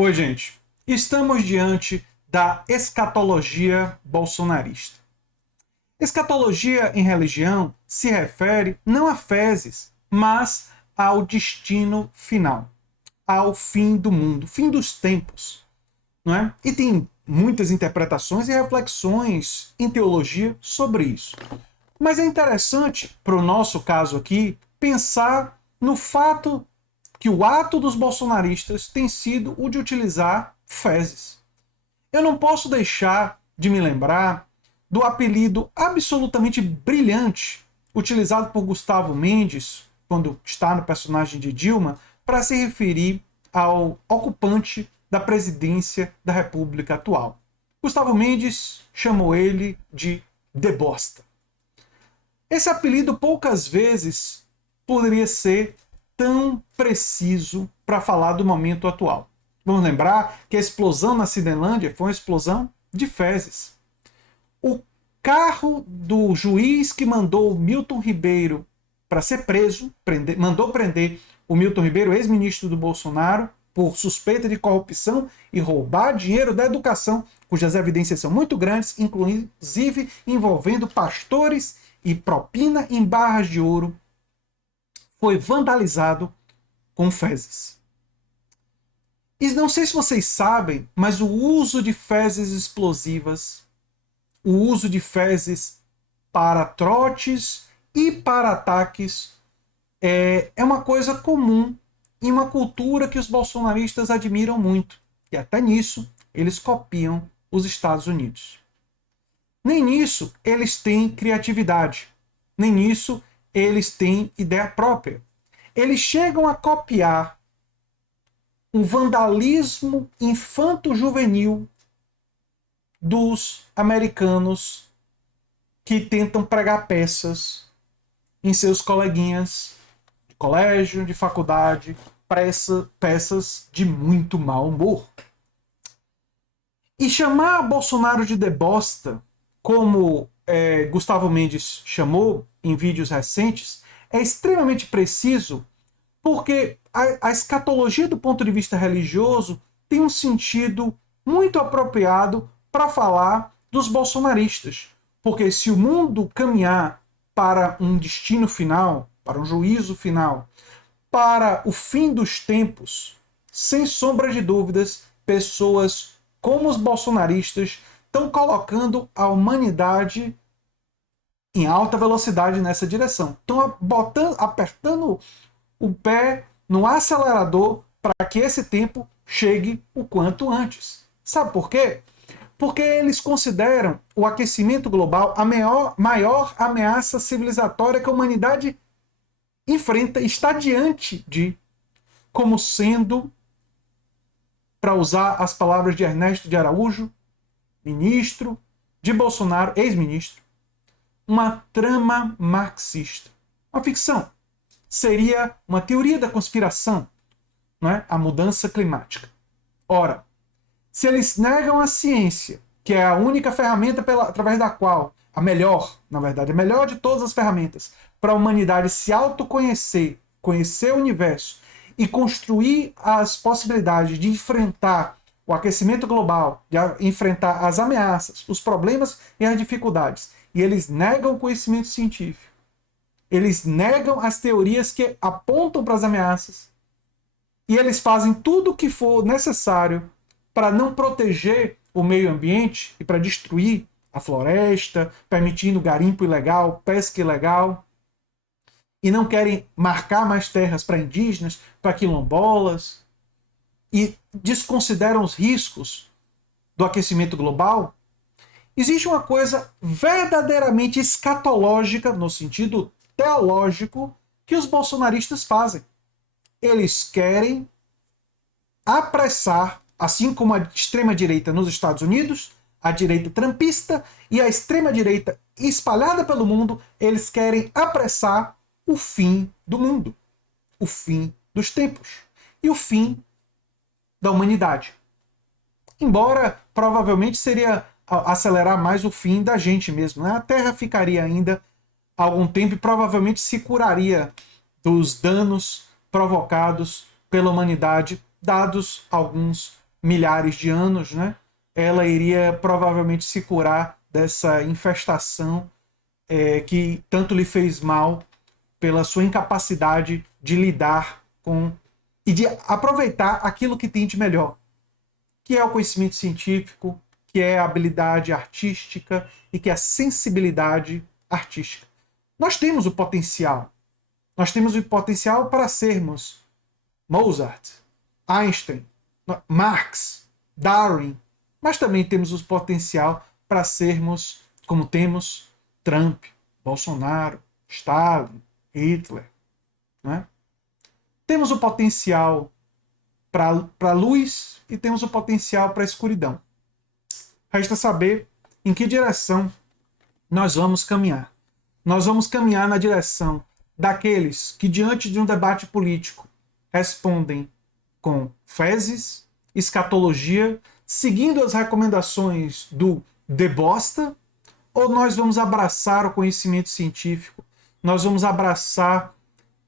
Oi, gente. Estamos diante da escatologia bolsonarista. Escatologia em religião se refere não a fezes, mas ao destino final, ao fim do mundo, fim dos tempos, não é? E tem muitas interpretações e reflexões em teologia sobre isso. Mas é interessante, para o nosso caso aqui, pensar no fato que o ato dos bolsonaristas tem sido o de utilizar fezes. Eu não posso deixar de me lembrar do apelido absolutamente brilhante utilizado por Gustavo Mendes, quando está no personagem de Dilma, para se referir ao ocupante da presidência da República atual. Gustavo Mendes chamou ele de debosta. Esse apelido poucas vezes poderia ser tão preciso para falar do momento atual. Vamos lembrar que a explosão na Cinelândia foi uma explosão de fezes. O carro do juiz que mandou o Milton Ribeiro para ser preso, mandou prender o Milton Ribeiro, ex-ministro do Bolsonaro, por suspeita de corrupção e roubar dinheiro da educação, cujas evidências são muito grandes, inclusive envolvendo pastores e propina em barras de ouro, foi vandalizado com fezes. E não sei se vocês sabem, mas o uso de fezes explosivas, o uso de fezes para trotes e para ataques é uma coisa comum em uma cultura que os bolsonaristas admiram muito. E até nisso eles copiam os Estados Unidos. Nem nisso eles têm criatividade. Nem nisso eles têm ideia própria. Eles chegam a copiar um vandalismo infanto-juvenil dos americanos que tentam pregar peças em seus coleguinhas de colégio, de faculdade, peças de muito mau humor. E chamar Bolsonaro de debosta, como Gustavo Mendes chamou em vídeos recentes, é extremamente preciso, porque a escatologia do ponto de vista religioso tem um sentido muito apropriado para falar dos bolsonaristas. Porque se o mundo caminhar para um destino final, para um juízo final, para o fim dos tempos, sem sombra de dúvidas, pessoas como os bolsonaristas estão colocando a humanidade em alta velocidade nessa direção. Estão apertando o pé no acelerador para que esse tempo chegue o quanto antes. Sabe por quê? Porque eles consideram o aquecimento global a maior ameaça civilizatória que a humanidade enfrenta, está diante de, como sendo, para usar as palavras de Ernesto de Araújo, ministro de Bolsonaro, ex-ministro, uma trama marxista. Uma ficção. Seria uma teoria da conspiração, não é? A mudança climática. Ora, se eles negam a ciência, que é a única ferramenta através da qual, a melhor, na verdade, a melhor de todas as ferramentas, para a humanidade se autoconhecer, conhecer o universo e construir as possibilidades de enfrentar o aquecimento global, de enfrentar as ameaças, os problemas e as dificuldades. E eles negam o conhecimento científico. Eles negam as teorias que apontam para as ameaças. E eles fazem tudo o que for necessário para não proteger o meio ambiente e para destruir a floresta, permitindo garimpo ilegal, pesca ilegal. E não querem marcar mais terras para indígenas, para quilombolas. E desconsideram os riscos do aquecimento global. Existe uma coisa verdadeiramente escatológica, no sentido teológico, que os bolsonaristas fazem. Eles querem apressar, assim como a extrema-direita nos Estados Unidos, a direita trumpista e a extrema-direita espalhada pelo mundo, eles querem apressar o fim do mundo, o fim dos tempos e o fim da humanidade. Embora provavelmente seria acelerar mais o fim da gente mesmo, né? A Terra ficaria ainda algum tempo e provavelmente se curaria dos danos provocados pela humanidade, dados alguns milhares de anos, né, ela iria provavelmente se curar dessa infestação que tanto lhe fez mal pela sua incapacidade de lidar com e de aproveitar aquilo que tem de melhor, que é o conhecimento científico, que é a habilidade artística e que é a sensibilidade artística. Nós temos o potencial. Nós temos o potencial para sermos Mozart, Einstein, Marx, Darwin, mas também temos o potencial para sermos, como temos, Trump, Bolsonaro, Stalin, Hitler. Né? Temos o potencial para a luz e temos o potencial para a escuridão. Resta saber em que direção nós vamos caminhar. Nós vamos caminhar na direção daqueles que, diante de um debate político, respondem com fezes, escatologia, seguindo as recomendações do debosta, ou nós vamos abraçar o conhecimento científico, nós vamos abraçar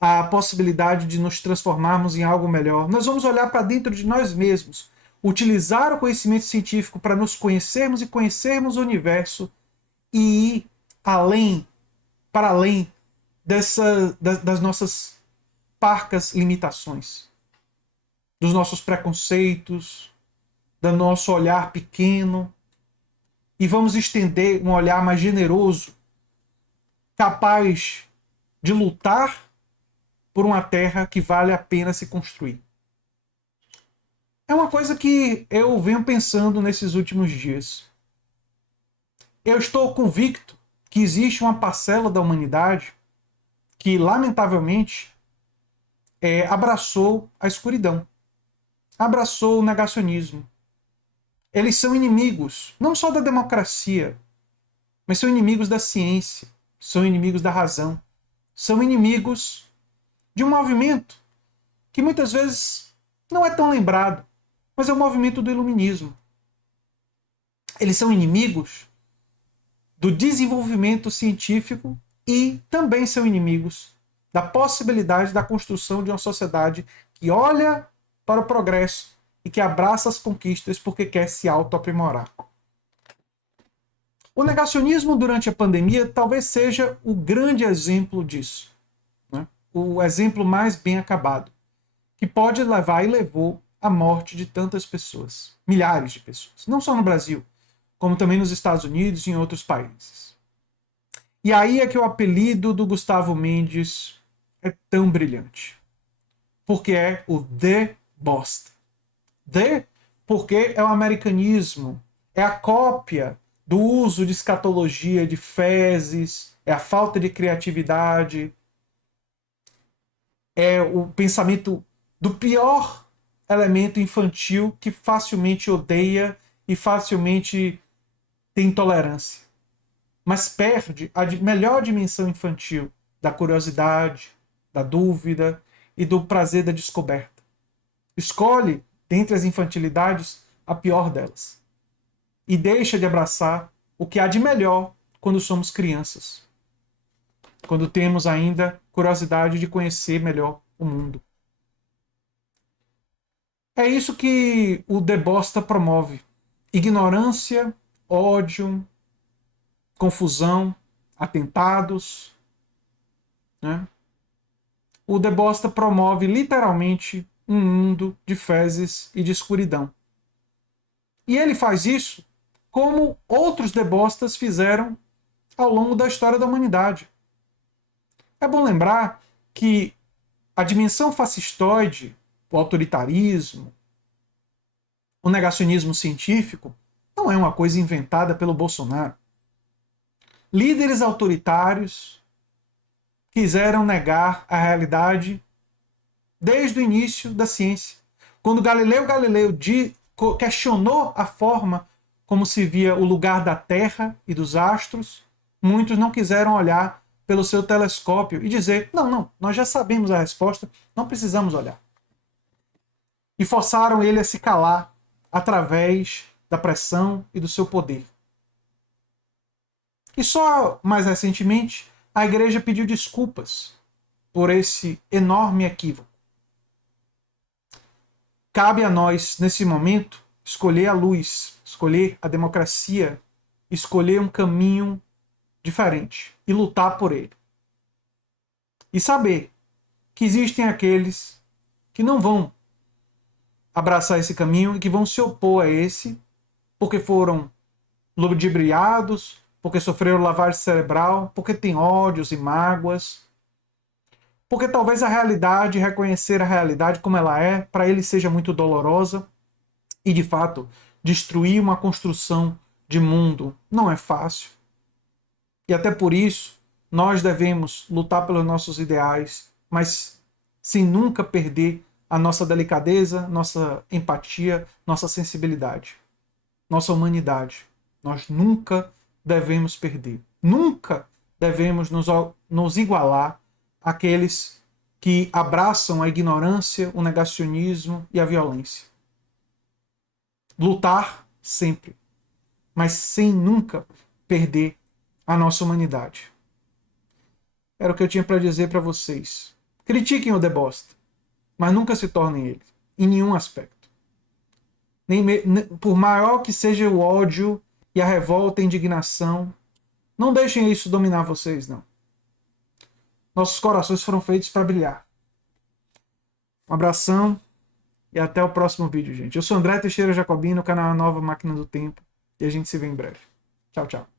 a possibilidade de nos transformarmos em algo melhor, nós vamos olhar para dentro de nós mesmos, utilizar o conhecimento científico para nos conhecermos e conhecermos o universo e ir para além das nossas parcas limitações, dos nossos preconceitos, do nosso olhar pequeno, e vamos estender um olhar mais generoso, capaz de lutar por uma terra que vale a pena se construir. É uma coisa que eu venho pensando nesses últimos dias. Eu estou convicto que existe uma parcela da humanidade que, lamentavelmente, abraçou a escuridão, abraçou o negacionismo. Eles são inimigos, não só da democracia, mas são inimigos da ciência, são inimigos da razão, são inimigos de um movimento que muitas vezes não é tão lembrado, mas é o movimento do iluminismo. Eles são inimigos do desenvolvimento científico e também são inimigos da possibilidade da construção de uma sociedade que olha para o progresso e que abraça as conquistas porque quer se auto-aprimorar. O negacionismo durante a pandemia talvez seja o grande exemplo disso, né? O exemplo mais bem acabado, que pode levar e levou à morte de tantas pessoas, milhares de pessoas, não só no Brasil, como também nos Estados Unidos e em outros países. E aí é que o apelido do Gustavo Mendes é tão brilhante, porque é o The Bosta. The, porque é o americanismo, é a cópia do uso de escatologia, de fezes, é a falta de criatividade, é o pensamento do pior elemento infantil que facilmente odeia e facilmente tem intolerância, mas perde a melhor dimensão infantil da curiosidade, da dúvida e do prazer da descoberta. Escolhe, dentre as infantilidades, a pior delas. E deixa de abraçar o que há de melhor quando somos crianças. Quando temos ainda curiosidade de conhecer melhor o mundo. É isso que o debosta promove. Ignorância, ódio, confusão, atentados. Né? O debosta promove literalmente um mundo de fezes e de escuridão. E ele faz isso como outros debostas fizeram ao longo da história da humanidade. É bom lembrar que a dimensão fascistoide, o autoritarismo, o negacionismo científico, não é uma coisa inventada pelo Bolsonaro. Líderes autoritários quiseram negar a realidade desde o início da ciência. Quando Galileu Galilei questionou a forma como se via o lugar da Terra e dos astros, muitos não quiseram olhar pelo seu telescópio e dizer, não, nós já sabemos a resposta, não precisamos olhar. E forçaram ele a se calar através da pressão e do seu poder. E só mais recentemente, a igreja pediu desculpas por esse enorme equívoco. Cabe a nós, nesse momento, escolher a luz, escolher a democracia, escolher um caminho diferente e lutar por ele. E saber que existem aqueles que não vão abraçar esse caminho e que vão se opor a esse porque foram ludibriados, porque sofreram lavagem cerebral, porque têm ódios e mágoas, porque talvez a realidade, reconhecer a realidade como ela é, para ele seja muito dolorosa e, de fato, destruir uma construção de mundo não é fácil. E até por isso, nós devemos lutar pelos nossos ideais, mas sem nunca perder a nossa delicadeza, nossa empatia, nossa sensibilidade, nossa humanidade. Nós nunca devemos perder. Nunca devemos nos igualar àqueles que abraçam a ignorância, o negacionismo e a violência. Lutar sempre, mas sem nunca perder a nossa humanidade. Era o que eu tinha para dizer para vocês. Critiquem o debosta, mas nunca se tornem ele, em nenhum aspecto. Por maior que seja o ódio e a revolta e a indignação, não deixem isso dominar vocês, não. Nossos corações foram feitos para brilhar. Um abração e até o próximo vídeo, gente. Eu sou André Teixeira Jacobino, canal Nova Máquina do Tempo, e a gente se vê em breve. Tchau, tchau.